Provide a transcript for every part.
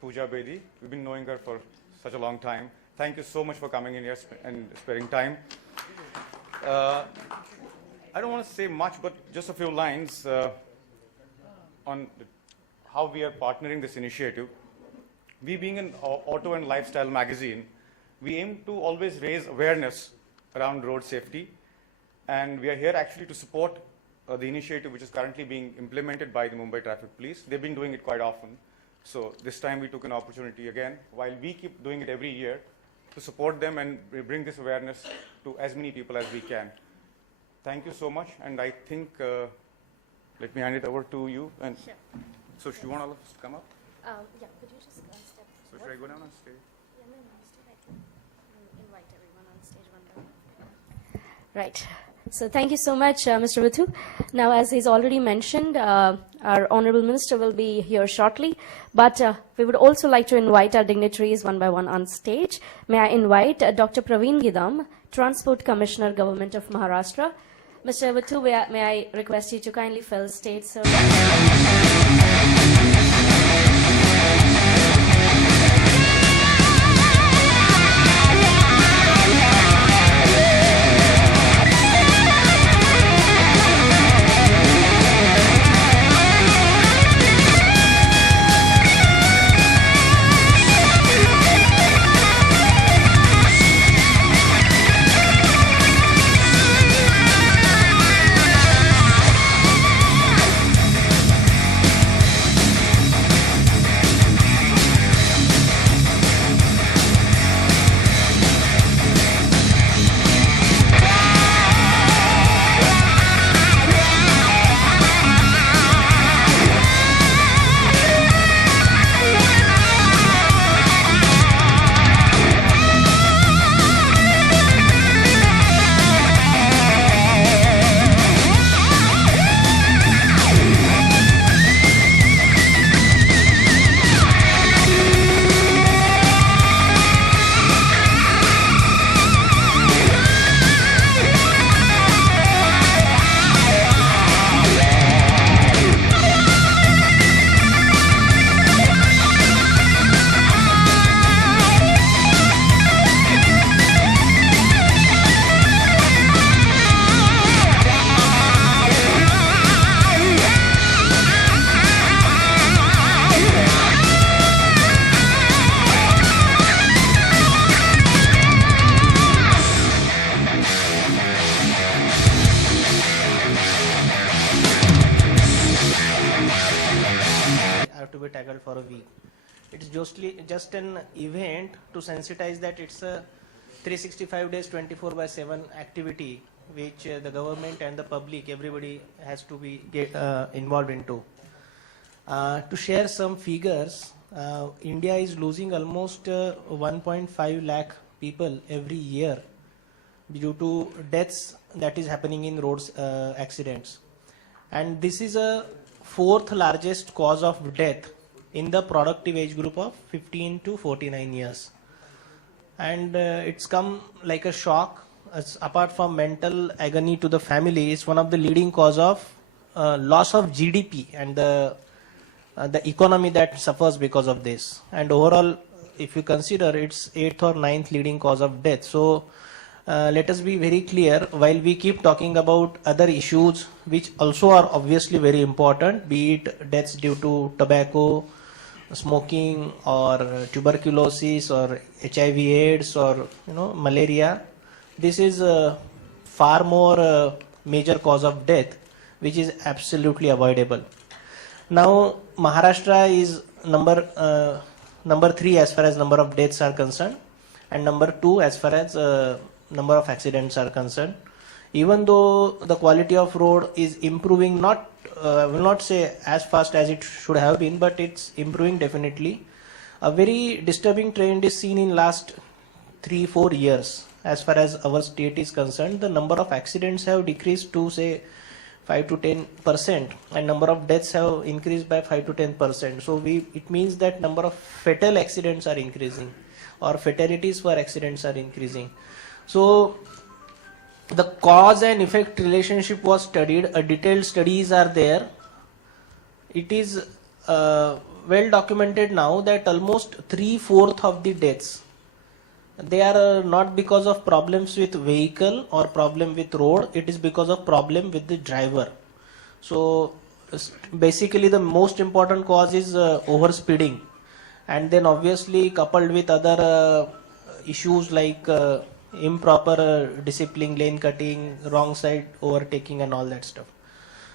Pooja Bedi. We've been knowing her for such a long time. Thank you so much for coming in here and sparing time. I don't want to say much, but just a few lines on how we are partnering this initiative. We being an auto and lifestyle magazine, we aim to always raise awareness around road safety, and we are here actually to support the initiative which is currently being implemented by the Mumbai Traffic Police. They've been doing it quite often. So this time we took an opportunity again, while we keep doing it every year, to support them and bring this awareness to as many people as we can. Thank you so much, and I think, let me hand it over to you. And sure. So should you want all of us to come up? Yeah, could you just step So forward? should I go down on stage? Yeah, no, still I can invite everyone on stage one by one. Right. So thank you so much, Mr. Vithu. Now, as he's already mentioned, our Honorable Minister will be here shortly, but we would also like to invite our dignitaries one by one on stage. May I invite Dr. Praveen Gidam, Transport Commissioner, Government of Maharashtra. Mr. Vithu, may I request you to kindly fill stage, sir? Have to be tackled for a week. It's just an event to sensitize that it's a 365 days 24/7 activity which the government and the public, everybody has to be involved into. To share some figures, India is losing almost 1.5 lakh people every year due to deaths that is happening in roads accidents, and this is a fourth largest cause of death in the productive age group of 15 to 49 years. And it's come like a shock, as apart from mental agony to the family, it's one of the leading cause of loss of GDP and the economy that suffers because of this. And overall, if you consider, it's 8th or 9th leading cause of death. So let us be very clear, while we keep talking about other issues which also are obviously very important, be it deaths due to tobacco, smoking, or tuberculosis, or HIV/AIDS, or malaria, this is far more major cause of death, which is absolutely avoidable. Now Maharashtra is number 3 as far as number of deaths are concerned, and number 2 as far as number of accidents are concerned. Even though the quality of road is improving, I will not say as fast as it should have been, but it's improving definitely. A very disturbing trend is seen in last 3-4 years. As far as our state is concerned, the number of accidents have decreased to say 5 to 10%, and number of deaths have increased by 5 to 10%. So it means that number of fatal accidents are increasing, or fatalities for accidents are increasing. So the cause and effect relationship was studied. Detailed studies are there. It is well documented now that almost 3/4 of the deaths, they are not because of problems with vehicle or problem with road, it is because of problem with the driver. So basically the most important cause is overspeeding, and then obviously coupled with other issues like improper discipline, lane cutting, wrong side overtaking and all that stuff.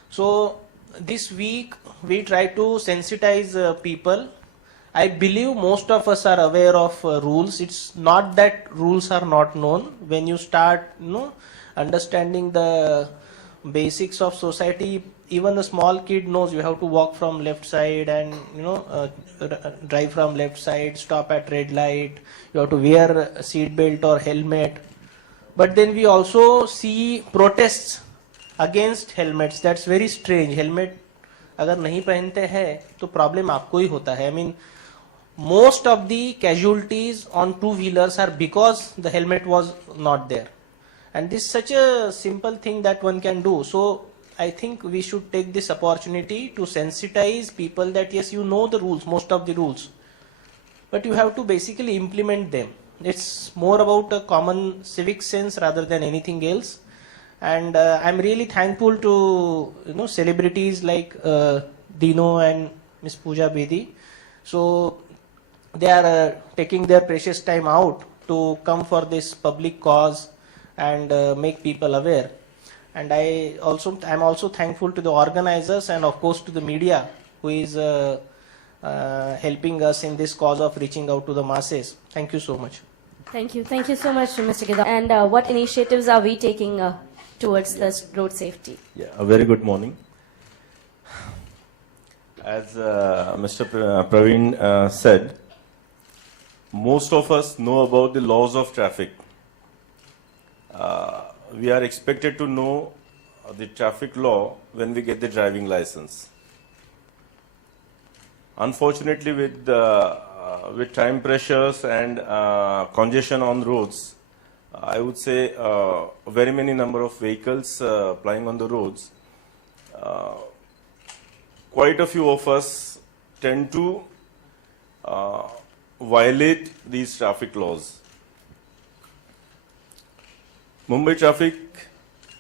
So this week we try to sensitize people. I believe most of us are aware of rules. It's not that rules are not known. When you start, understanding the basics of society, even a small kid knows you have to walk from left side and drive from left side, stop at red light, you have to wear a seat belt or helmet. But then we also see protests against helmets. That's very strange. Helmet अगर नहीं पहनते हैं तो problem आपको ही होता है. I mean, most of the casualties on two-wheelers are because the helmet was not there. And this is such a simple thing that one can do. So I think we should take this opportunity to sensitize people that yes, you know the rules, most of the rules, but you have to basically implement them. It's more about a common civic sense rather than anything else. And I'm really thankful to celebrities like Dino and Miss Pooja Bedi. So they are taking their precious time out to come for this public cause and make people aware. And I'm also thankful to the organizers and of course to the media who is helping us in this cause of reaching out to the masses. Thank you so much. Thank you. Thank you so much, Mr. Gidda. And what initiatives are we taking towards this road safety? Yeah, a very good morning. As Mr. Praveen said, most of us know about the laws of traffic. We are expected to know the traffic law when we get the driving license. Unfortunately, with time pressures and congestion on roads, I would say very many number of vehicles plying on the roads. Quite a few of us tend to violate these traffic laws. Mumbai traffic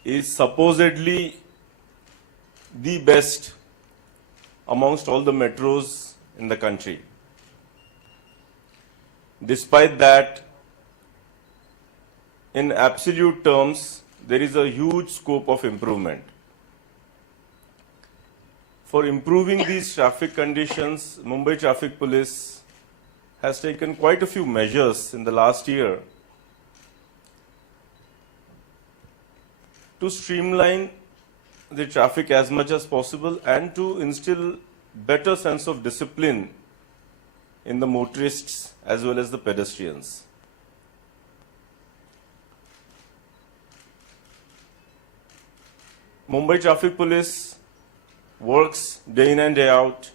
is supposedly the best amongst all the metros in the country. Despite that, in absolute terms, there is a huge scope of improvement. For improving these traffic conditions, Mumbai Traffic Police has taken quite a few measures in the last year to streamline the traffic as much as possible and to instill better sense of discipline in the motorists as well as the pedestrians. Mumbai Traffic Police works day in and day out.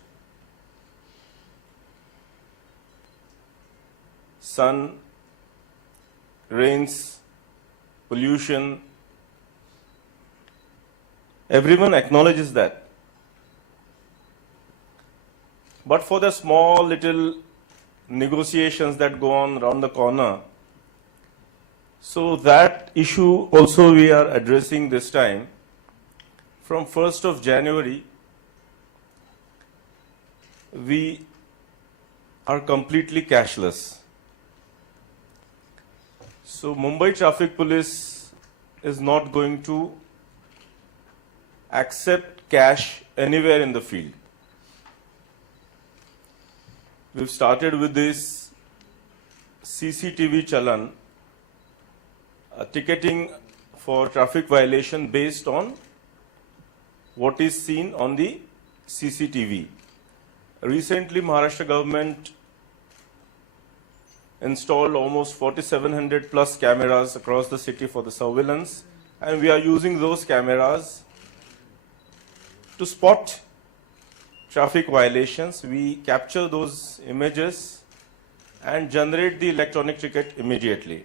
Sun, rains, pollution, everyone acknowledges that. But for the small little negotiations that go on around the corner, so that issue also we are addressing this time. From 1st of January, we are completely cashless. So Mumbai Traffic Police is not going to accept cash anywhere in the field. We've started with this CCTV Chalan, ticketing for traffic violation based on what is seen on the CCTV. Recently, Maharashtra government installed almost 4,700 plus cameras across the city for the surveillance, and we are using those cameras to spot traffic violations. We capture those images and generate the electronic ticket immediately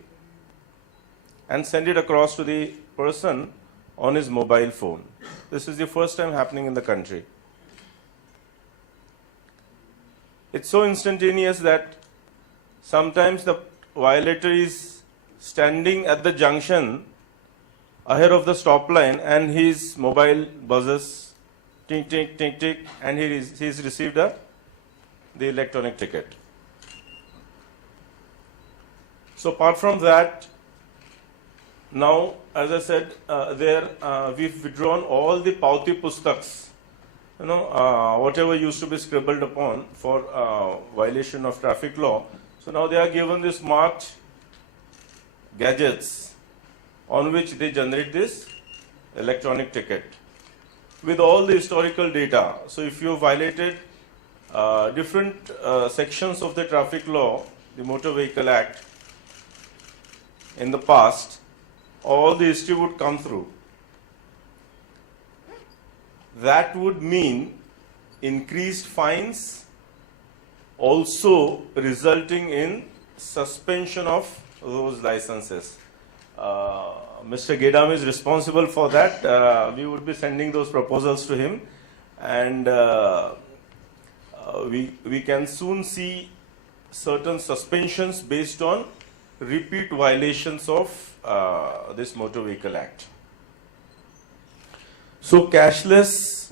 and send it across to the person on his mobile phone. This is the first time happening in the country. It's so instantaneous that sometimes the violator is standing at the junction ahead of the stop line and his mobile buzzes, tick, tick, tick, tick, and he's received the electronic ticket. So apart from that, now, as I said, we've withdrawn all the Pauti Pustaks, whatever used to be scribbled upon for violation of traffic law. So now they are given the smart gadgets on which they generate this electronic ticket with all the historical data. So if you violated different sections of the traffic law, the Motor Vehicle Act, in the past, all the history would come through. That would mean increased fines, also resulting in suspension of those licenses. Mr. Gedam is responsible for that. We would be sending those proposals to him, and we can soon see certain suspensions based on repeat violations of this Motor Vehicle Act. So cashless,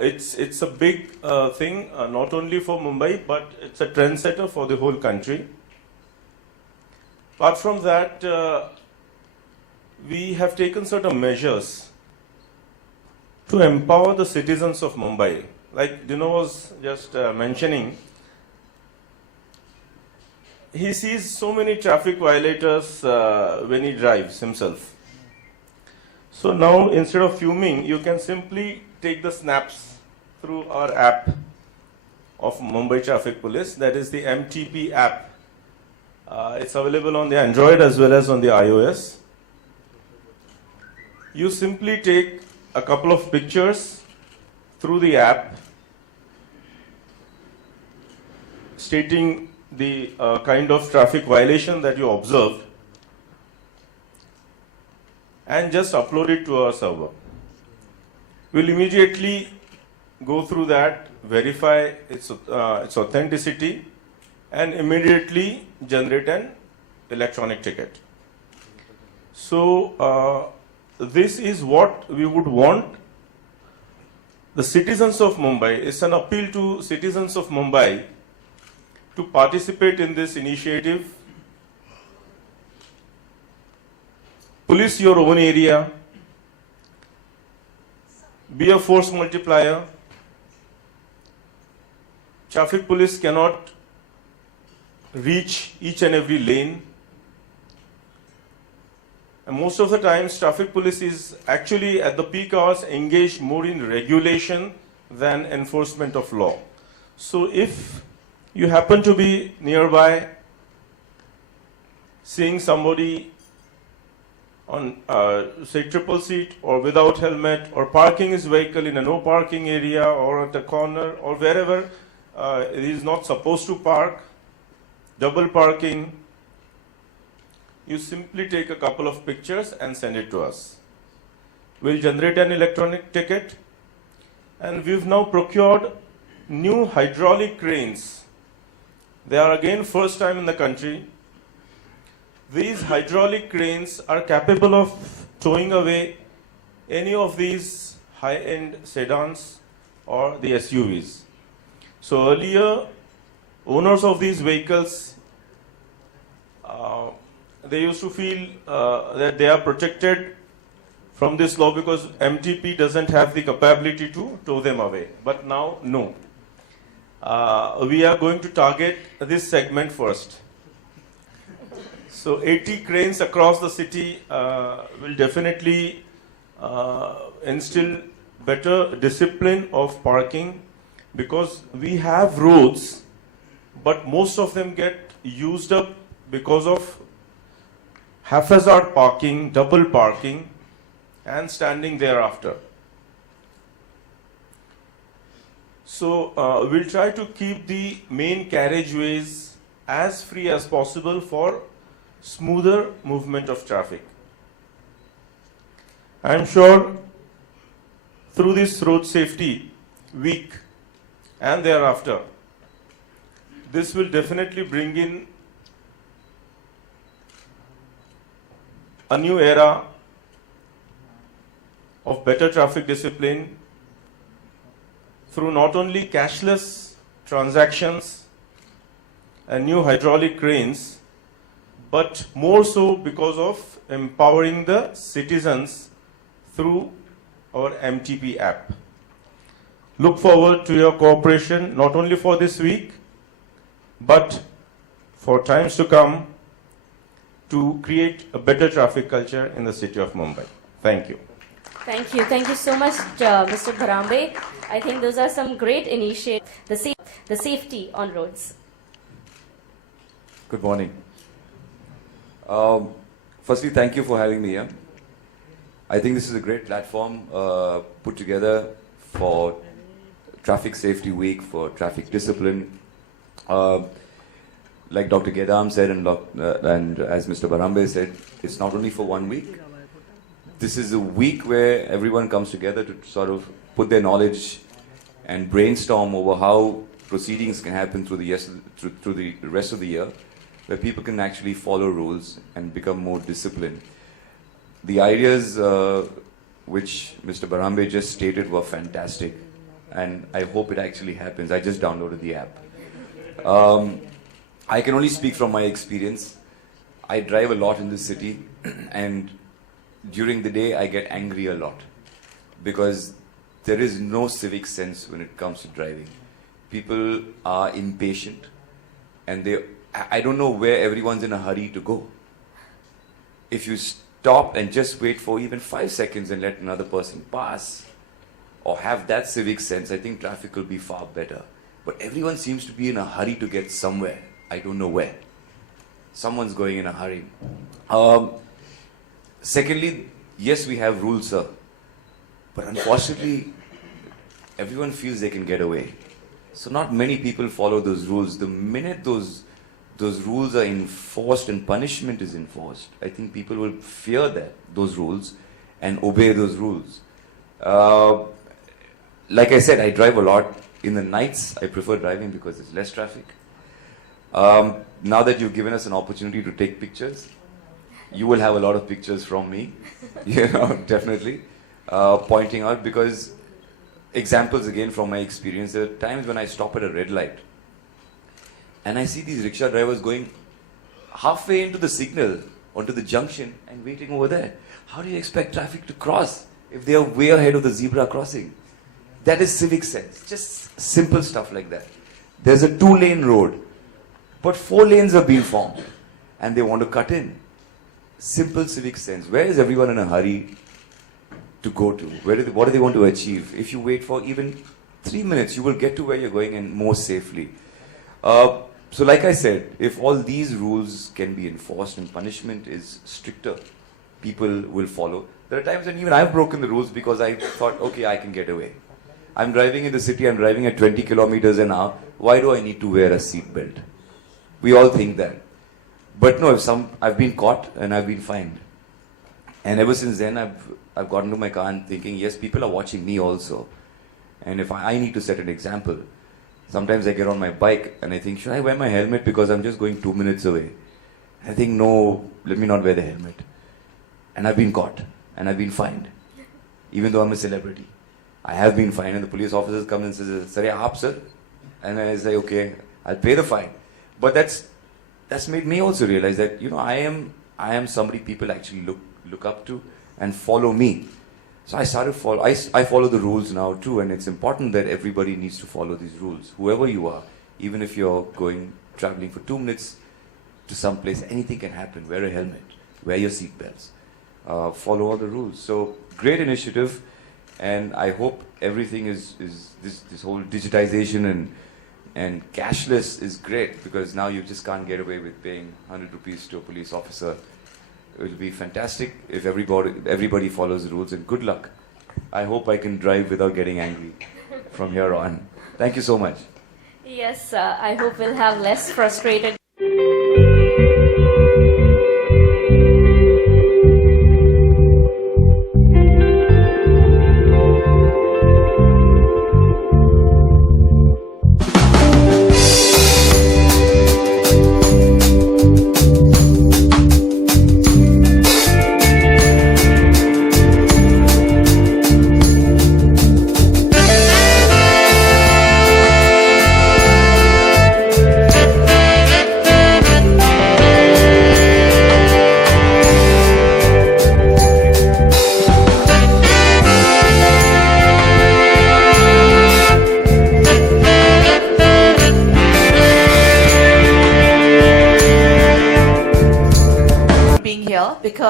it's a big thing, not only for Mumbai, but it's a trendsetter for the whole country. Apart from that, we have taken certain measures to empower the citizens of Mumbai. Like Dino was just mentioning, he sees so many traffic violators when he drives himself. So now, instead of fuming, you can simply take the snaps through our app of Mumbai Traffic Police, that is the MTP app. It's available on the Android as well as on the iOS. You simply take a couple of pictures through the app stating the kind of traffic violation that you observed, and just upload it to our server. We'll immediately go through that, verify its authenticity, and immediately generate an electronic ticket. So this is what we would want the citizens of Mumbai. It's an appeal to citizens of Mumbai to participate in this initiative. Police your own area, be a force multiplier. Traffic police cannot reach each and every lane. And most of the times, traffic police is actually at the peak hours engaged more in regulation than enforcement of law. So if you happen to be nearby, seeing somebody on, say, triple seat or without helmet, or parking his vehicle in a no parking area or at a corner or wherever he is not supposed to park, double parking, you simply take a couple of pictures and send it to us. We'll generate an electronic ticket, and we've now procured new hydraulic cranes. They are again first time in the country. These hydraulic cranes are capable of towing away any of these high-end sedans or the SUVs. So earlier, owners of these vehicles, they used to feel that they are protected from this law because MTP doesn't have the capability to tow them away. But now, no. We are going to target this segment first. So 80 cranes across the city will definitely instill better discipline of parking, because we have roads, but most of them get used up because of haphazard parking, double parking, and standing thereafter. So we'll try to keep the main carriageways as free as possible for smoother movement of traffic. I'm sure through this road safety week and thereafter, this will definitely bring in a new era of better traffic discipline through not only cashless transactions and new hydraulic cranes, but more so because of empowering the citizens through our MTP app. Look forward to your cooperation not only for this week, but for times to come to create a better traffic culture in the city of Mumbai. Thank you. Thank you. Thank you so much, Mr. Bharambe. I think those are some great initiatives. The safety on roads. Good morning. Firstly, thank you for having me here. I think this is a great platform put together for Traffic Safety Week, for traffic discipline. Like Dr. Gedam said and as Mr. Bharambe said, it's not only for 1 week. This is a week where everyone comes together to sort of put their knowledge and brainstorm over how proceedings can happen through the rest of the year, where people can actually follow rules and become more disciplined. The ideas which Mr. Bharambe just stated were fantastic, and I hope it actually happens. I just downloaded the app. I can only speak from my experience. I drive a lot in this city, and during the day I get angry a lot because there is no civic sense when it comes to driving. People are impatient, and I don't know where everyone's in a hurry to go. If you stop and just wait for even 5 seconds and let another person pass, or have that civic sense, I think traffic will be far better. But everyone seems to be in a hurry to get somewhere. I don't know where. Someone's going in a hurry. Secondly, yes, we have rules, sir. But unfortunately, everyone feels they can get away. So not many people follow those rules. The minute those rules are enforced and punishment is enforced, I think people will fear those rules and obey those rules. Like I said, I drive a lot. In the nights, I prefer driving because there's less traffic. Now that you've given us an opportunity to take pictures, you will have a lot of pictures from me, definitely, pointing out, because examples again from my experience, there are times when I stop at a red light and I see these rickshaw drivers going halfway into the signal onto the junction and waiting over there. How do you expect traffic to cross if they are way ahead of the zebra crossing? That is civic sense. Just simple stuff like that. There's a 2-lane road, but 4 lanes are being formed and they want to cut in. Simple civic sense. Where is everyone in a hurry to go to? What do they want to achieve? If you wait for even 3 minutes, you will get to where you're going and more safely. So like I said, if all these rules can be enforced and punishment is stricter, people will follow. There are times when even I've broken the rules because I thought, okay, I can get away. I'm driving in the city, I'm driving at 20 kilometers an hour. Why do I need to wear a seat belt? We all think that. But no, I've been caught and I've been fined. And ever since then, I've gotten to my car and thinking, yes, people are watching me also. And if I need to set an example, sometimes I get on my bike and I think, should I wear my helmet because I'm just going 2 minutes away? I think, no, let me not wear the helmet. And I've been caught and I've been fined, even though I'm a celebrity. I have been fined, and the police officers come and says, "Sir, aap sir," and I say, "Okay, I'll pay the fine." But that's made me also realize that I am somebody people actually look up to and follow me. So I started I follow the rules now too, and it's important that everybody needs to follow these rules. Whoever you are, even if you're traveling for 2 minutes to some place, anything can happen. Wear a helmet, wear your seat belts, follow all the rules. So great initiative. And I hope everything is this whole digitization and cashless is great, because now you just can't get away with paying 100 rupees to a police officer. It will be fantastic if everybody follows the rules, and good luck. I hope I can drive without getting angry from here on. Thank you so much. Yes, I hope we'll have less frustrated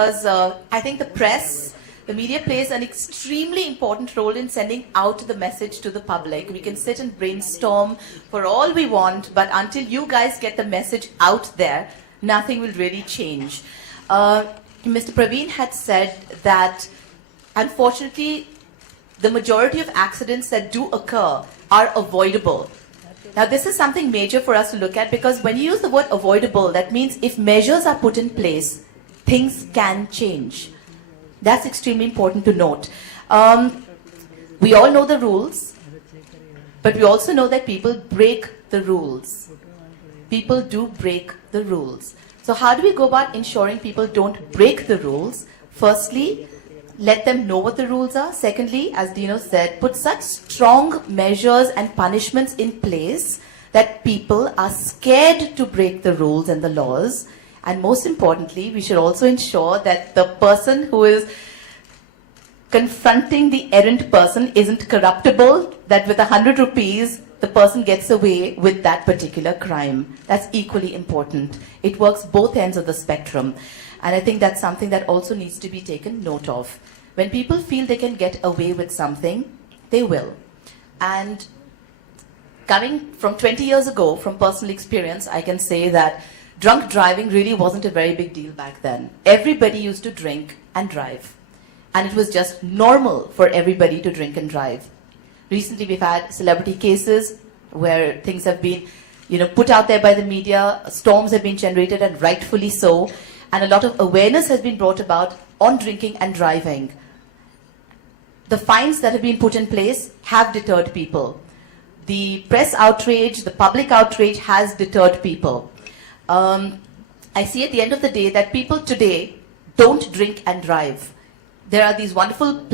because I think the media plays an extremely important role in sending out the message to the public. We can sit and brainstorm for all we want, but until you guys get the message out there, nothing will really change. Mr. Praveen had said that, unfortunately, the majority of accidents that do occur are avoidable. Now, this is something major for us to look at, because when you use the word avoidable, that means if measures are put in place, things can change. That's extremely important to note. We all know the rules, but we also know that people break the rules. People do break the rules. So how do we go about ensuring people don't break the rules? Firstly, let them know what the rules are. Secondly, as Dino said, put such strong measures and punishments in place that people are scared to break the rules and the laws. And most importantly, we should also ensure that the person who is confronting the errant person isn't corruptible, that with 100 rupees, the person gets away with that particular crime. That's equally important. It works both ends of the spectrum. And I think that's something that also needs to be taken note of. When people feel they can get away with something, they will. And coming from 20 years ago, from personal experience, I can say that drunk driving really wasn't a very big deal back then. Everybody used to drink and drive. And it was just normal for everybody to drink and drive. Recently, we've had celebrity cases where things have been, put out there by the media, storms have been generated, and rightfully so. And a lot of awareness has been brought about on drinking and driving. The fines that have been put in place have deterred people. The press outrage, the public outrage has deterred people. I see at the end of the day that people today don't drink and drive. There are these wonderful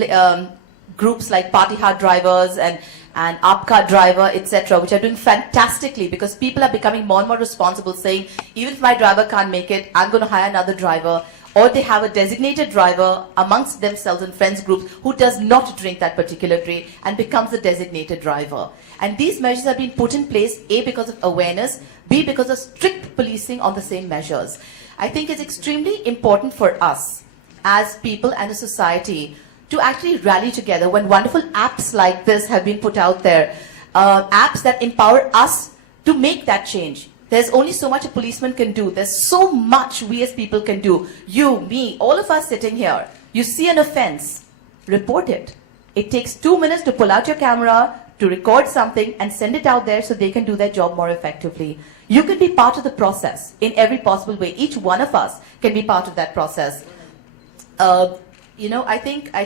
groups like Party Hard Drivers and Aapka Driver, etc., which are doing fantastically, because people are becoming more and more responsible, saying, even if my driver can't make it, I'm going to hire another driver. Or they have a designated driver amongst themselves in friends groups who does not drink that particular day and becomes the designated driver. And these measures have been put in place, A, because of awareness, B, because of strict policing on the same measures. I think it's extremely important for us as people and a society to actually rally together when wonderful apps like this have been put out there, apps that empower us to make that change. There's only so much a policeman can do. There's so much we as people can do. You, me, all of us sitting here. You see an offense, report it. It takes 2 minutes to pull out your camera, to record something and send it out there so they can do their job more effectively. You can be part of the process in every possible way. Each one of us can be part of that process. I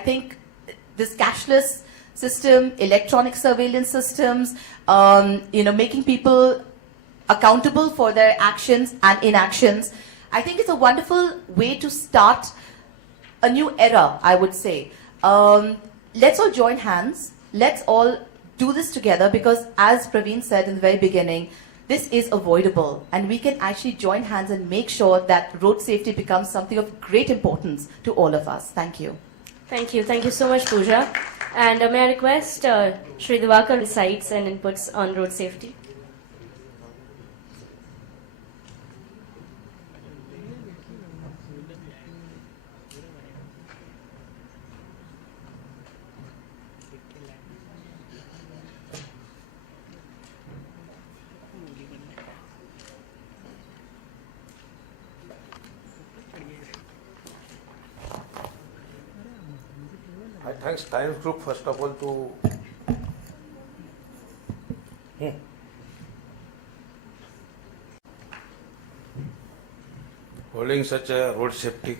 think this cashless system, electronic surveillance systems, making people accountable for their actions and inactions, I think it's a wonderful way to start a new era, I would say. Let's all join hands. Let's all do this together, because as Praveen said in the very beginning, this is avoidable, and we can actually join hands and make sure that road safety becomes something of great importance to all of us. Thank you. Thank you. Thank you so much, Pooja. And may I request Shri Divakar insights and inputs on road safety? I thanks Times Group first of all to holding such a road safety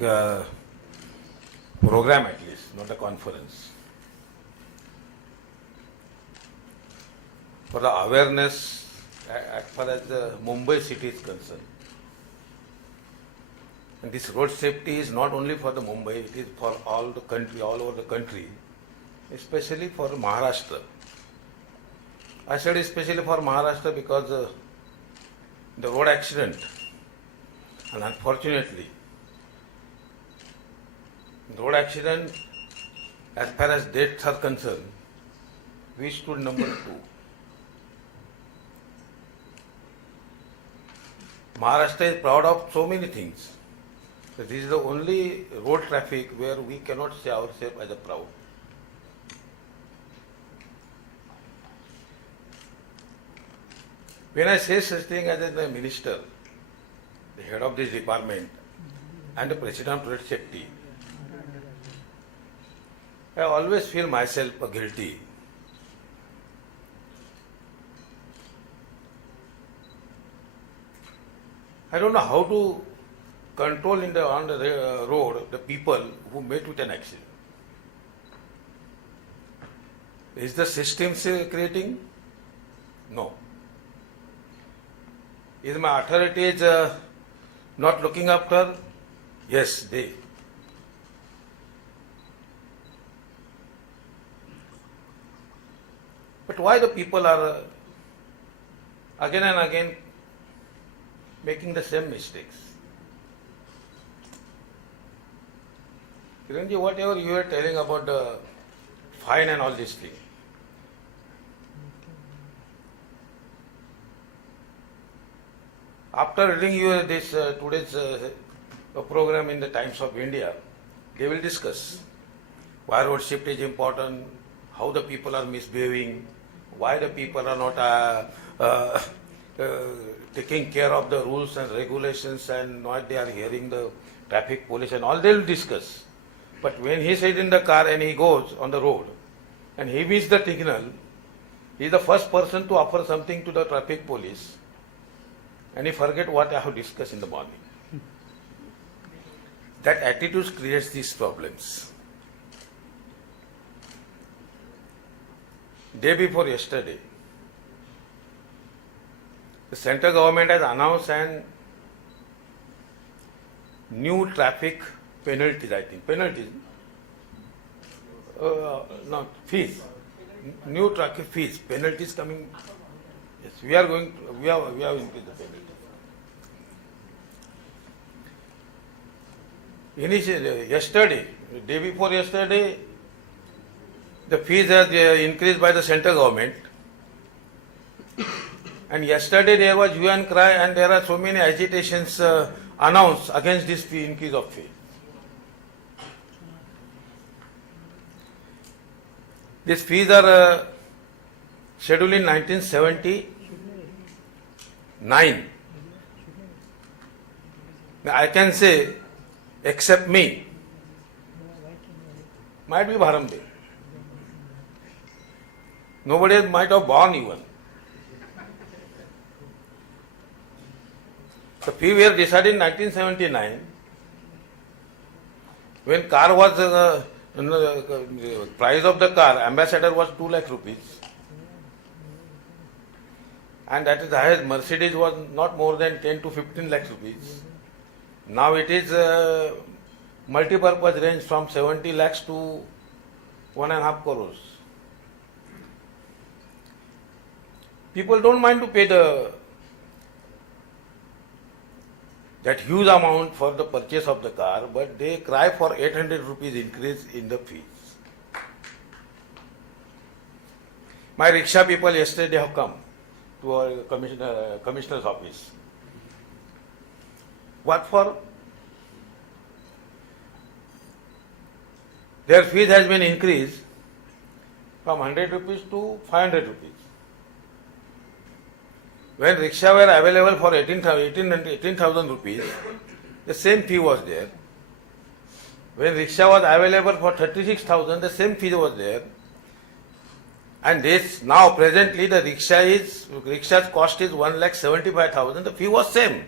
program, at least, not a conference. For the awareness as far as the Mumbai city is concerned. And this road safety is not only for the Mumbai, it is for all the country, all over the country, especially for Maharashtra. I said especially for Maharashtra because the road accident, and unfortunately, the road accident, as far as deaths are concerned, we stood number 2. Maharashtra is proud of so many things. This is the only road traffic where we cannot say ourselves as a proud. When I say such thing as the minister, the head of this department, and the president of road safety, I always feel myself guilty. I don't know how to control on the road the people who met with an accident. Is the system creating? No. Is my authorities not looking after? Yes, they. But why the people are again and again making the same mistakes? Kiranji, whatever you are telling about the fine and all these things, after reading you this today's program in the Times of India, they will discuss why road safety is important, how the people are misbehaving, why the people are not taking care of the rules and regulations, and not they are hearing the traffic police and all. They will discuss. But when he sits in the car and he goes on the road and he meets the signal, he is the first person to offer something to the traffic police, and he forget what I have discussed in the morning. That attitude creates these problems. Day before yesterday, the central government has announced an new traffic penalties, I think. Penalties. No, fees. New traffic fees. Penalties coming. Yes, we have increased the penalty. Initially, yesterday, the day before yesterday, the fees are increased by the central government. And yesterday there was hue and cry, and there are so many agitations announced against this fee increase of fee. These fees are scheduled in 1979. Now I can say, except me, might be Bharamdev. Nobody else might have born even. The fee were decided in 1979 when car was price of the car, Ambassador was 2 lakh rupees, and that is the highest. Mercedes was not more than 10 to 15 lakh rupees. Now it is multi-purpose range from 70 lakhs to 1.5 crores. People don't mind to pay that huge amount for the purchase of the car, but they cry for 800 rupees increase in the fees. My rickshaw people yesterday have come to our commissioner's office. What for? Their fees has been increased from 100 rupees to 500 rupees. When rickshaw were available for 18,000 rupees, the same fee was there. When rickshaw was available for 36,000, the same fee was there. And this now presently the rickshaws cost is 1,75,000. The fee was same.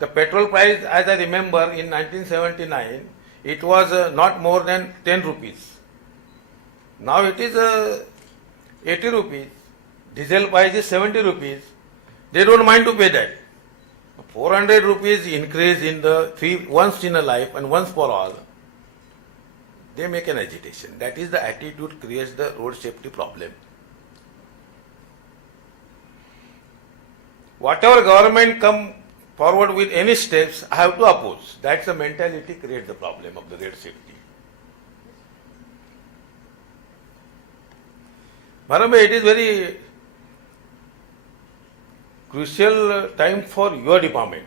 The petrol price, as I remember, in 1979, it was not more than 10 rupees. Now it is 80 rupees. Diesel price is 70 rupees. They don't mind to pay that. 400 rupees increase in the fee once in a life and once for all. They make an agitation. That is the attitude creates the road safety problem. Whatever government come forward with any steps, I have to oppose. That's the mentality creates the problem of the road safety. Bharambe, it is very crucial time for your department.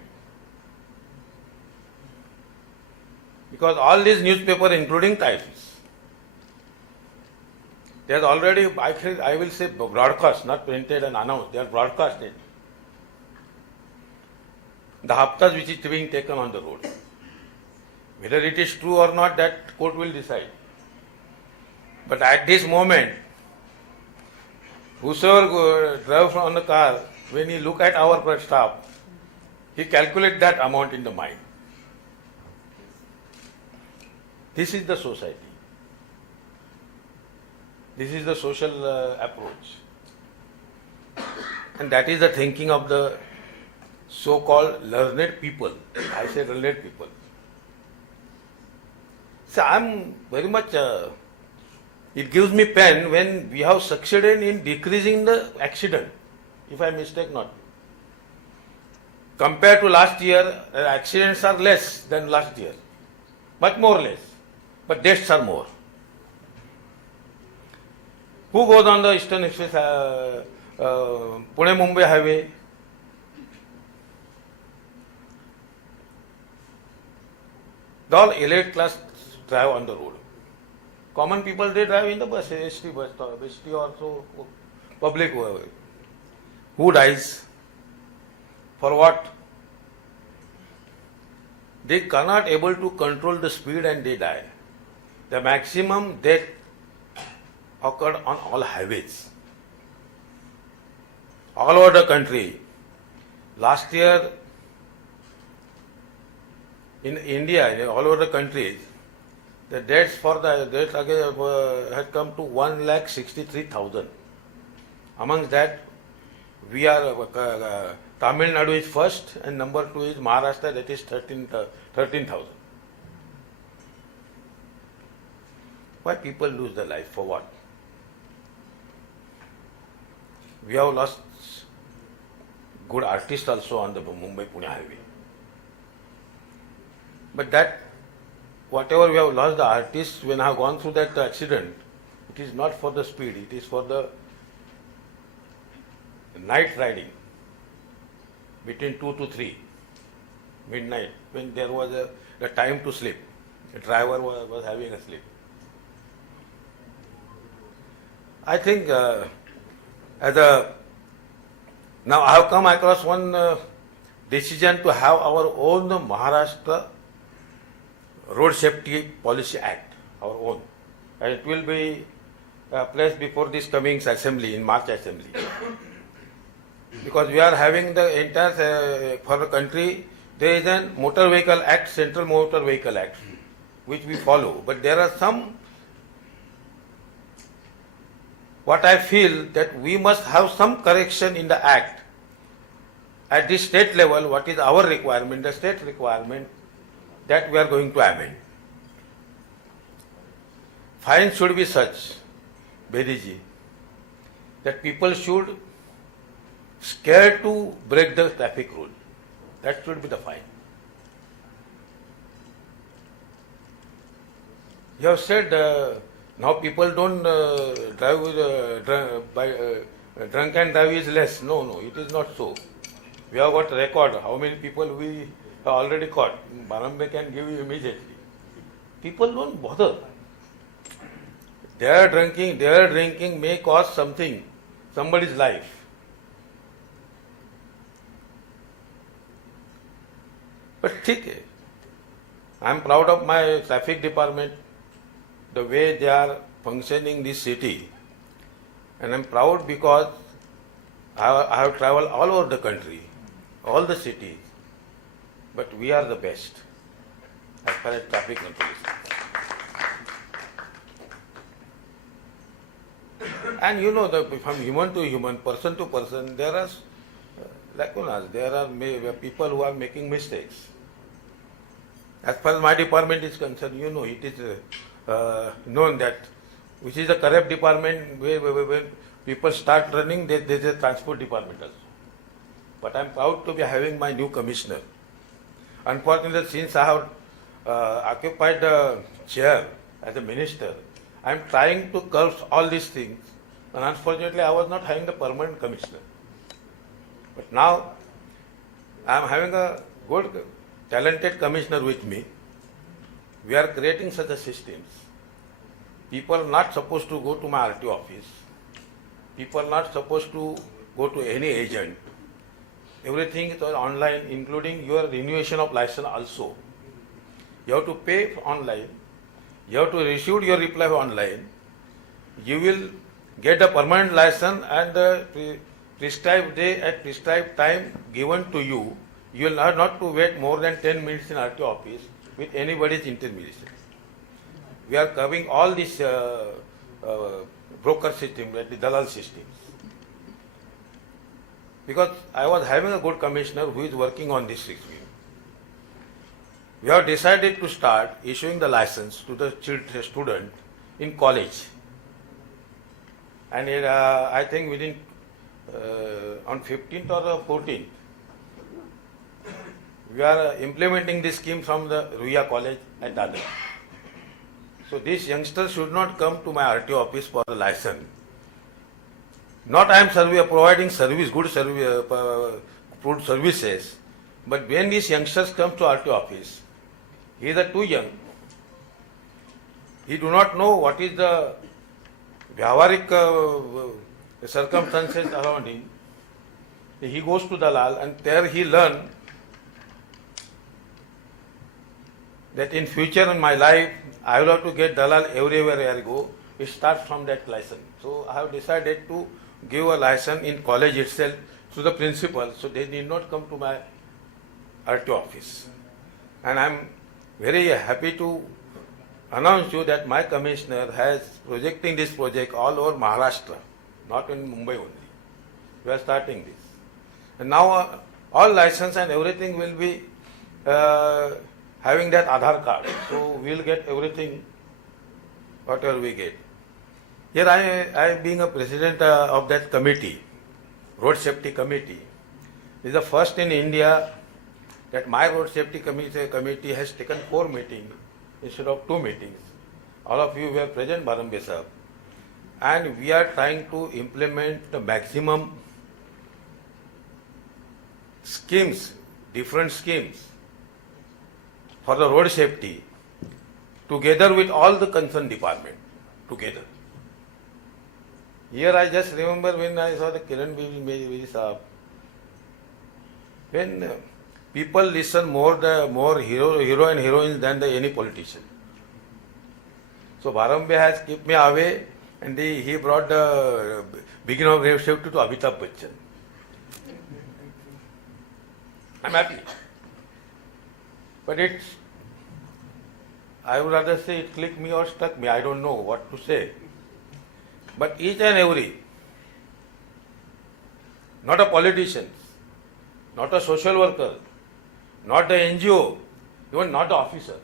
Because all these newspapers, including Times, they are already, I will say, broadcast, not printed and announced, they are broadcasted. The haftas which is being taken on the road. Whether it is true or not, that court will decide. But at this moment, whosoever drives on the car, when he look at our staff, he calculate that amount in the mind. This is the society. This is the social approach. And that is the thinking of the so-called learned people. I say learned people. So I am very much, it gives me pain when we have succeeded in decreasing the accident, if I mistake not. Compared to last year, accidents are less than last year, much more less, but deaths are more. Who goes on the Eastern Express, Pune-Mumbai highway? The all elite class drive on the road. Common people, they drive in the bus, ST bus, ST also public. Who dies? For what? They cannot able to control the speed and they die. The maximum death occurred on all highways. All over the country. Last year, in India, all over the country, the deaths for the deaths again had come to 1,63,000. Amongst that, we are Tamil Nadu is first, and number 2 is Maharashtra, that is 13,000. Why people lose their life? For what? We have lost good artists also on the Mumbai-Pune highway. But that, whatever we have lost the artists, when I have gone through that accident, it is not for the speed, it is for the night riding between 2 to 3, midnight, when there was the time to sleep. The driver was having a sleep. I think now I have come across one decision to have our own Maharashtra Road Safety Policy Act, our own. And it will be placed before this coming assembly, in March assembly. Because we are having the entire, for the country, there is a Motor Vehicle Act, Central Motor Vehicle Act, which we follow. But there are some, what I feel that we must have some correction in the act. At the state level, what is our requirement, the state requirement, that we are going to amend. Fine should be such, Bediji, that people should scared to break the traffic rule. That should be the fine. You have said now people don't drive with, drunk and drive is less. No, it is not so. We have got record how many people we have already caught. Barambe can give you immediately. People don't bother. Their drinking may cost somebody's life. But I am proud of my traffic department, the way they are functioning this city. And I am proud because I have traveled all over the country, all the cities. But we are the best as far as traffic control is concerned. And you know, from human to human, person to person, there are lacunas, there are people who are making mistakes. As far as my department is concerned, you know, it is known that which is the correct department where when people start running, there is a transport department also. But I am proud to be having my new commissioner. Unfortunately, since I have occupied the chair as a minister, I am trying to curb all these things. And unfortunately, I was not having the permanent commissioner. But now, I am having a good, talented commissioner with me. we are creating such a systems. People are not supposed to go to my RTO office. People are not supposed to go to any agent. Everything is online, including your renewation of license also. You have to pay online. You have to receive your reply online. You will get a permanent license and the prescribed day at prescribed time given to you. You will not to wait more than 10 minutes in RTO office with anybody's intermediation. We are covering all these broker system, like the dalal systems. Because I was having a good commissioner who is working on this system. We have decided to start issuing the license to the student in college. And I think within on 15th or 14th, we are implementing this scheme from the Ruia College at Dadar. So these youngsters should not come to my RTO office for a license. Not I am providing service, good service, food services, but when these youngsters come to RTO office, he is too young. He do not know what is the vyavarik circumstances around him. He goes to Dalal and there he learn that in future in my life I will have to get Dalal everywhere I go. It starts from that license. So I have decided to give a license in college itself to the principal, so they need not come to my RTO office. And I am very happy to announce you that my commissioner has projecting this project all over Maharashtra, not in Mumbai only. We are starting this. And now all license and everything will be having that Aadhaar card. So we will get everything, whatever we get. Here I being a president of that committee, Road Safety Committee. This is the first in India that my Road Safety Committee has taken 4 meetings instead of 2 meetings. All of you were present, Bharambe sir. And we are trying to implement the maximum schemes, different schemes for the road safety together with all the concerned department together. Here I just remember when I saw the Kiran Bedi Saab, when people listen more hero and heroines than any politician. So Bharambe has kept me away and he brought the beginning of road safety to Amitabh Bachchan. I'm happy. But I would rather say it clicked me or struck me. I don't know what to say. But each and every, not a politician, not a social worker, not the NGO, even not the officer.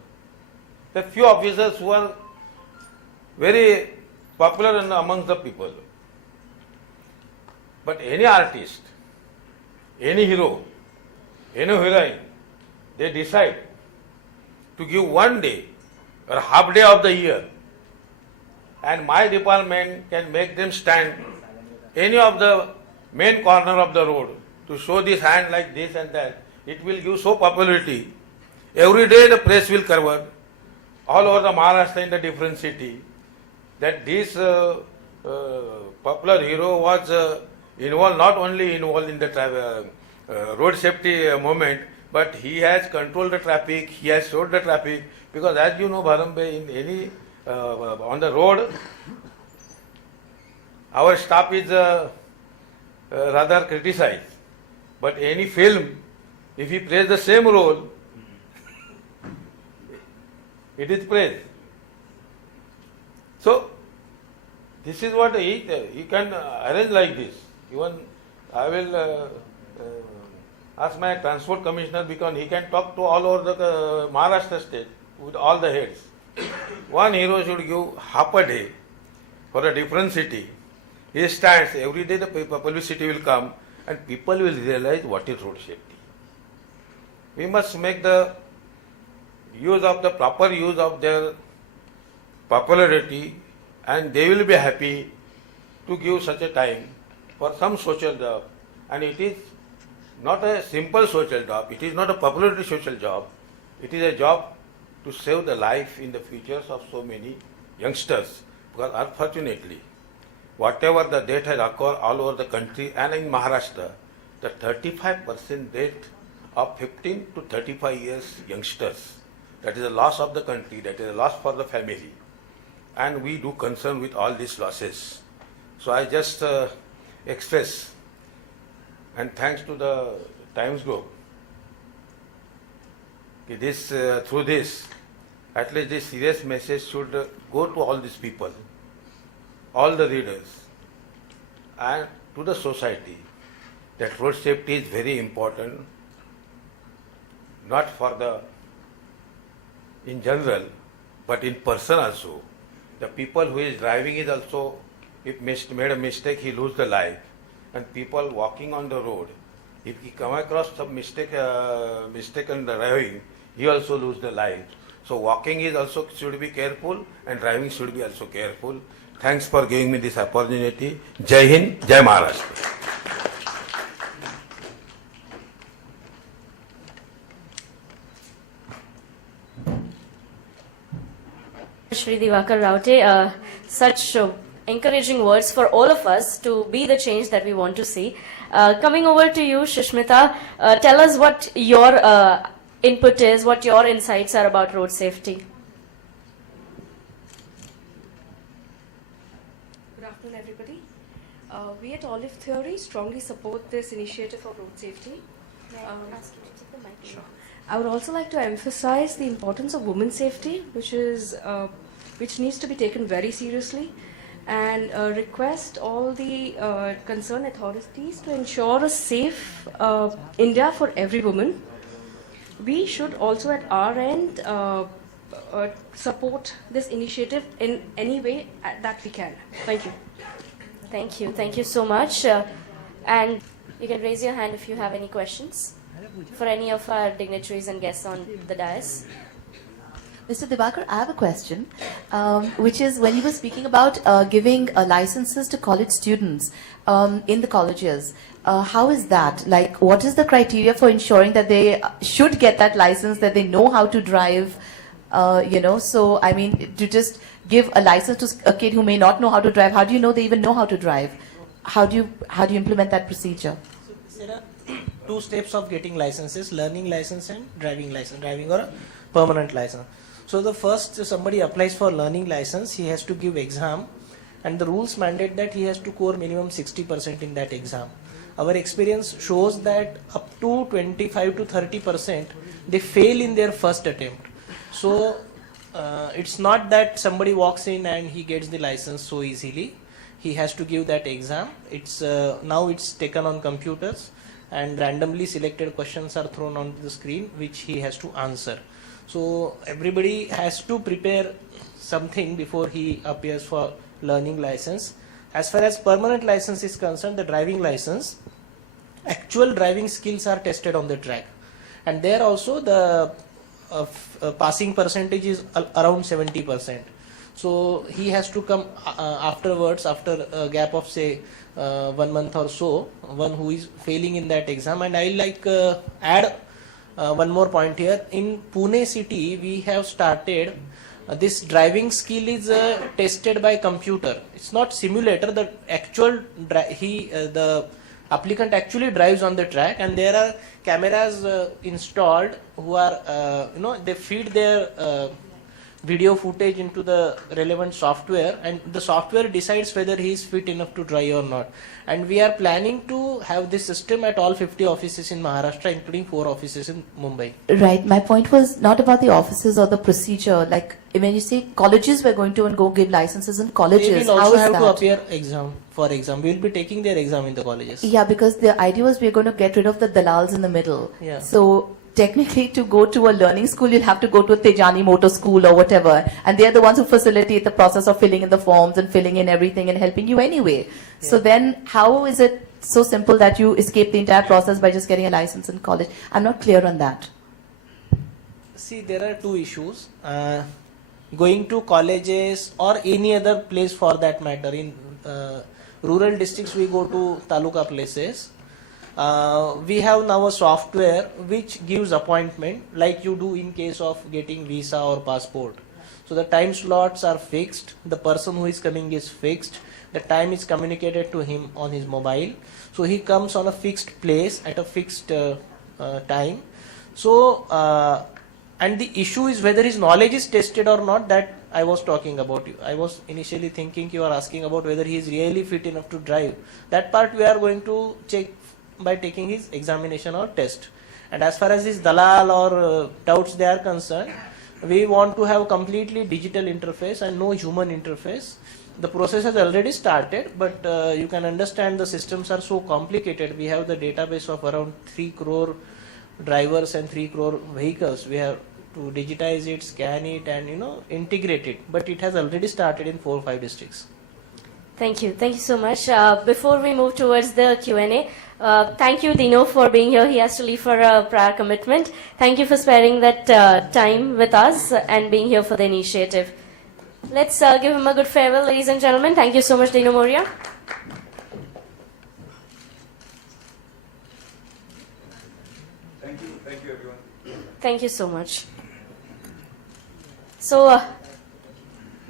There are few officers who are very popular amongst the people. But any artist, any hero, any heroine, they decide to give 1 day or half day of the year, and my department can make them stand any of the main corner of the road to show this hand like this and that. It will give so popularity. Every day the press will cover all over the Maharashtra in the different city that this popular hero was involved, not only involved in the road safety movement, but he has controlled the traffic, he has showed the traffic, because as you know, Bharambe, in any on the road, our staff is rather criticized. But any film, if he plays the same role, it is praised. So, this is what he can arrange like this. Even I will ask my transport commissioner, because he can talk to all over the Maharashtra state with all the heads. One hero should give half a day for a different city. He stands, every day the publicity will come and people will realize what is road safety. We must make the proper use of their popularity, and they will be happy to give such a time for some social job. And it is not a simple social job, it is not a popularity social job, it is a job to save the life in the futures of so many youngsters. Because unfortunately, whatever the death has occurred all over the country and in Maharashtra, the 35% death of 15 to 35 years youngsters. That is a loss of the country, that is a loss for the family. And we do concern with all these losses. So I just express, and thanks to the Times Group, this, through this, at least this serious message should go to all these people, all the readers, and to the society, that road safety is very important, not for the, in general, but in person also. The people who is driving is also, if made a mistake, he lose the life. And people walking on the road, if he come across some mistaken driving, he also lose the life. So walking is also should be careful and driving should be also careful. Thanks for giving me this opportunity. Jai Hind, Jai Maharashtra. Shri Divakar Raute, such encouraging words for all of us to be the change that we want to see. Coming over to you, Shishmita, tell us what your input is, what your insights are about road safety. Good afternoon, everybody. We at Olive Theory strongly support this initiative of road safety. May I ask you to take the mic? Sure. I would also like to emphasize the importance of women's safety, which needs to be taken very seriously, and request all the concerned authorities to ensure a safe India for every woman. We should also at our end support this initiative in any way that we can. Thank you. Thank you. Thank you so much. And you can raise your hand if you have any questions for any of our dignitaries and guests on the dais. Mr. Divakar, I have a question, which is when you were speaking about giving licenses to college students in the colleges, how is that? Like, what is the criteria for ensuring that they should get that license, that they know how to drive? So I mean, to just give a license to a kid who may not know how to drive, how do you know they even know how to drive? How do you implement that procedure? There are two steps of getting licenses: learning license and driving or a permanent license. So the first, somebody applies for learning license, he has to give exam, and the rules mandate that he has to score minimum 60% in that exam. Our experience shows that up to 25 to 30% they fail in their first attempt. So it's not that somebody walks in and he gets the license so easily. He has to give that exam. It's now it's taken on computers, and randomly selected questions are thrown on the screen which he has to answer. So everybody has to prepare something before he appears for learning license. As far as permanent license is concerned, the driving license, actual driving skills are tested on the track, and there also the passing percentage is around 70%. So he has to come afterwards, after a gap of say 1 month or so, one who is failing in that exam. And I like add one more point here. In Pune city, we have started this driving skill is tested by computer. It's not simulator. The actual the applicant actually drives on the track, and there are cameras installed who are they feed their video footage into the relevant software, and the software decides whether he is fit enough to drive or not. And we are planning to have this system at all 50 offices in Maharashtra, including 4 offices in Mumbai. Right. My point was not about the offices or the procedure. Like when you say colleges, we're going to go give licenses in colleges. They will How also is have that? to appear exam for exam. We will be taking their exam in the colleges. Yeah, because the idea was we're going to get rid of the dalals in the middle. Yeah. So technically, to go to a learning school, you'll have to go to a Tejani Motor School or whatever, and they are the ones who facilitate the process of filling in the forms and filling in everything and helping you anyway. Yeah. So then, how is it so simple that you escape the entire process by just getting a license in college? I'm not clear on that. See, there are two issues. Going to colleges or any other place for that matter. In rural districts, we go to taluka places. we have now a software which gives appointment like you do in case of getting visa or passport. So the time slots are fixed, the person who is coming is fixed, the time is communicated to him on his mobile. So he comes on a fixed place at a fixed time. So and the issue is whether his knowledge is tested or not, that I was talking about. I was initially thinking you are asking about whether he is really fit enough to drive. That part we are going to check by taking his examination or test. And as far as his dalal or doubts they are concerned, we want to have completely digital interface and no human interface. The process has already started, but you can understand the systems are so complicated. We have the database of around 3 crore drivers and 3 crore vehicles. We have to digitize it, scan it, and integrate it. But it has already started in 4 or 5 districts. Thank you so much. Before we move towards the Q&A, thank you, Dino, for being here. He has to leave for a prior commitment. Thank you for sparing that time with us and being here for the initiative. Let's give him a good farewell, ladies and gentlemen. Thank you so much, Dino Moria. Thank you everyone. Thank you so much. So,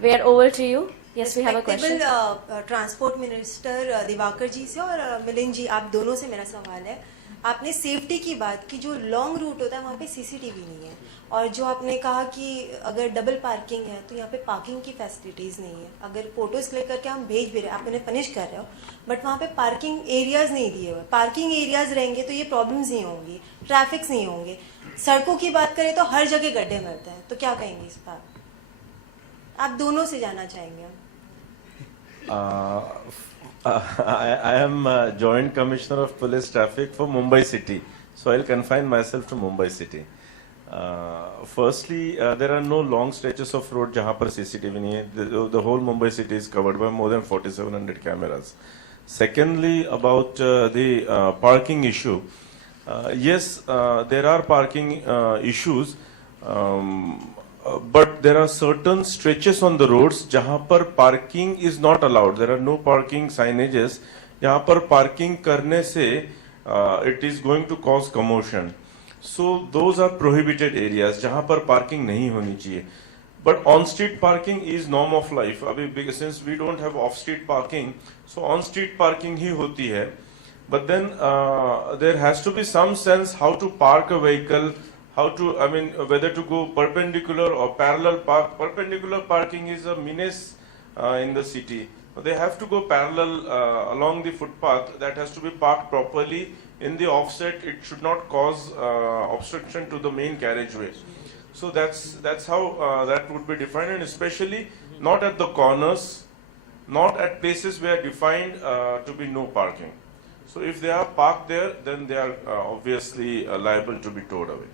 we are over to you. Yes, we have a question. Transport minister Diwakar ji से और मिलिंद जी, आप दोनों से मेरा सवाल है. आपने safety की बात की, जो लॉन्ग रूट होता है वहाँ पे सीसीटीवी नहीं है, और जो आपने कहा कि अगर डबल पार्किंग है तो यहाँ पे पार्किंग की फैसिलिटीज़ नहीं है. अगर फोटोज़ क्लिक करके हम भेज भी रहे हैं, आप उन्हें पनिश कर रहे हो, बट वहाँ पे पार्किंग एरियाज़ नहीं दिए हुए. पार्किंग एरियाज़ रहेंगे तो ये प्रॉब्लम्स नहीं होंगी, ट्रैफिक्स नहीं होंगे. सड़कों की बात करें तो हर जगह गड्ढे मिलते हैं, तो क्या कहेंगे इस पर? आप दोनों से जानना चाहेंगे. I am Joint Commissioner of Police Traffic for Mumbai City, so I'll confine myself to Mumbai City. Firstly, there are no long stretches of road जहाँ पर CCTV नहीं है. The whole Mumbai City is covered by more than 4,700 cameras. Secondly, about the parking issue, yes, there are parking issues. But there are certain stretches on the roads जहाँ पर parking is not allowed. There are no parking signages. जहाँ पर parking करने से it is going to cause commotion. So those are prohibited areas जहाँ पर parking नहीं होनी चाहिए. But on-street parking is norm of life. अभी since we don't have off-street parking, so on-street parking ही होती है. But then there has to be some sense how to park a vehicle. How to, whether to go perpendicular or parallel park. Perpendicular parking is a menace in the city. They have to go parallel along the footpath. That has to be parked properly in the offset. It should not cause obstruction to the main carriageway. So that's how that would be defined, and especially not at the corners, not at places where defined to be no parking. So if they are parked there, then they are obviously liable to be towed away.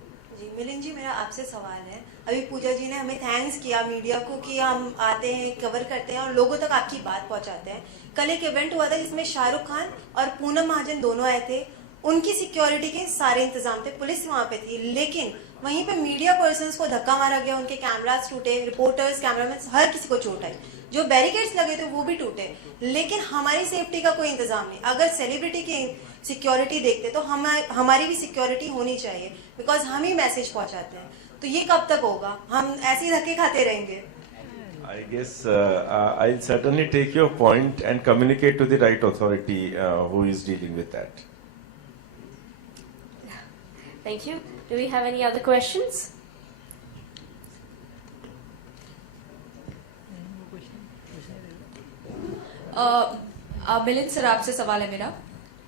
Milind जी, मेरा आपसे सवाल है. अभी पूजा जी ने हमें thanks किया media को कि हम आते हैं, कवर करते हैं और लोगों तक आपकी बात पहुंचाते हैं. कल एक इवेंट हुआ था जिसमें शाहरुख खान और पूनम महाजन दोनों आए थे. उनकी सिक्योरिटी के सारे इंतजाम थे, पुलिस वहां पे थी, लेकिन वहीं पे मीडिया पर्सन्स को धक्का मारा गया, उनके कैमरास टूटे, रिपोर्टर्स, कैमरामैन, हर किसी को चोट आई. जो बैरिकेड्स लगे थे वो भी टूटे, लेकिन हमारी सेफ्टी का कोई इंतजाम नहीं. अगर सेलिब्रिटी की सिक्योरिटी देखते तो हमारी भी सिक्योरिटी होनी चाहिए, बिकॉज हम ही मैसेज पहुंचाते हैं. तो ये कब तक होगा? हम ऐसे ही धक्के खाते रहेंगे? I guess I'll certainly take your point and communicate to the right authority who is dealing with that. Thank you. Do we have any other questions? Milind sir, आपसे सवाल है मेरा.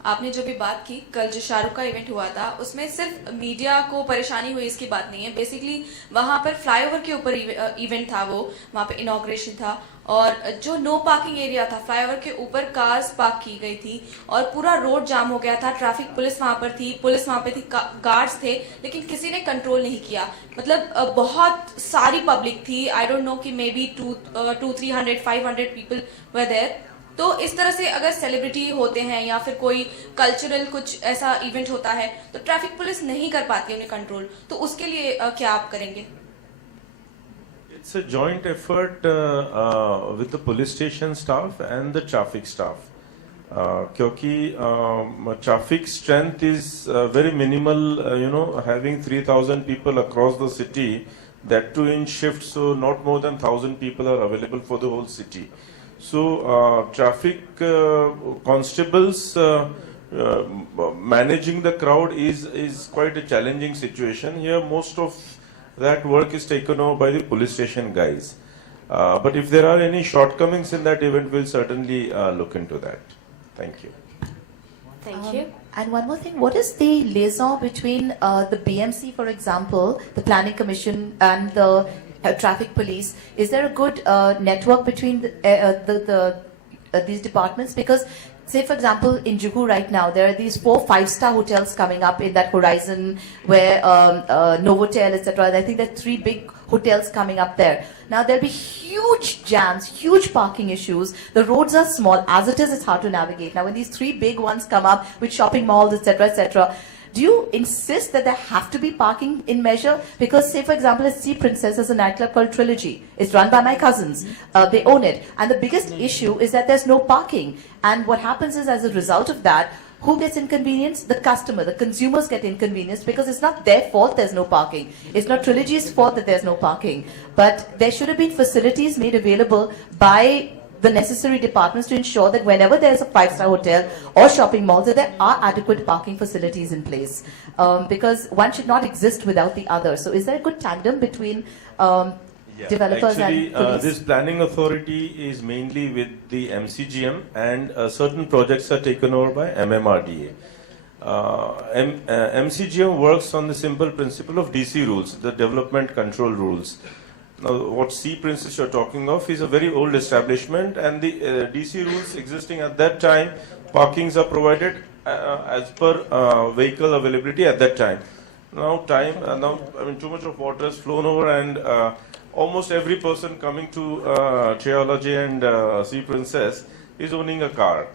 आपने जो भी बात की, कल जो शाहरुख का इवेंट हुआ था उसमें सिर्फ मीडिया को परेशानी हुई इसकी बात नहीं है. बेसिकली वहां पर फ्लाईओवर के ऊपर इवेंट था, वो वहां पे इनॉग्रेशन था, और जो नो पार्किंग एरिया था फ्लाईओवर के ऊपर कार्स पार्क की गई थी और पूरा रोड जाम हो गया था. ट्रैफिक पुलिस वहां पर थी, पुलिस वहां पे थी, गार्ड्स थे, लेकिन किसी ने कंट्रोल नहीं किया. मतलब बहुत सारी पब्लिक थी. आई डोंट नो कि maybe 200-300 500 people were there. तो इस तरह से अगर सेलिब्रिटी होते हैं या फिर कोई कल्चरल कुछ ऐसा इवेंट होता है तो ट्रैफिक पुलिस नहीं कर पाती उन्हें कंट्रोल, तो उसके लिए क्या आप करेंगे? It's a joint effort with the police station staff and the traffic staff. क्योंकि traffic strength is very minimal, having 3,000 people across the city, that too in shifts, so not more than 1,000 people are available for the whole city. So traffic constables managing the crowd is quite a challenging situation. Here most of that work is taken over by the police station guys. But if there are any shortcomings in that event, we'll certainly look into that. Thank you. Thank you. And one more thing, what is the liaison between the BMC, for example, the Planning Commission and the Traffic Police? Is there a good network between these departments? Because say, for example, in Juhu right now, there are these 4 5-star hotels coming up in that horizon where Novotel, etc. I think there are 3 big hotels coming up there. Now there'll be huge jams, huge parking issues. The roads are small. As it is, it's hard to navigate. Now when these 3 big ones come up with shopping malls, etc., do you insist that there have to be parking in measure? Because say, for example, at Sea Princess, there's a nightclub called Trilogy. It's run by my cousins. They own it. And the biggest issue is that there's no parking. And what happens is, as a result of that, who gets inconvenienced? The customer, the consumers get inconvenienced because it's not their fault there's no parking. It's not Trilogy's fault that there's no parking. But there should have been facilities made available by the necessary departments to ensure that whenever there's a 5-star hotel or shopping mall, that there are adequate parking facilities in place. Because one should not exist without the other. So is there a good tandem between developers Actually, and police? this planning authority is mainly with the MCGM, and certain projects are taken over by MMRDA. MCGM works on the simple principle of DC rules, the development control rules. Now, what Sea Princess you're talking of is a very old establishment, and the DC rules existing at that time, parkings are provided as per vehicle availability at that time. Now, too much of water has flown over, and almost every person coming to Cheology and Sea Princess is owning a car.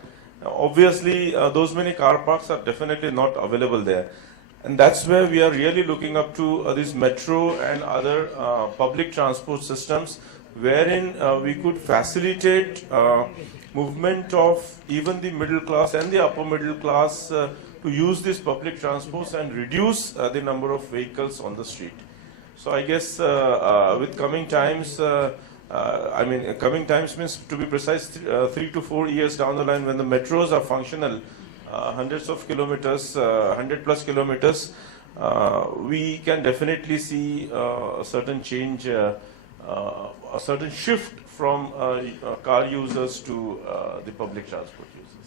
Now, obviously, those many car parks are definitely not available there. And that's where we are really looking up to this metro and other public transport systems, wherein we could facilitate movement of even the middle class and the upper middle class to use these public transports and reduce the number of vehicles on the street. So I guess with coming times, coming times means, to be precise, 3 to 4 years down the line, when the metros are functional, hundreds of kilometers, 100 plus kilometers, we can definitely see a certain change, a certain shift from car users to the public transport users.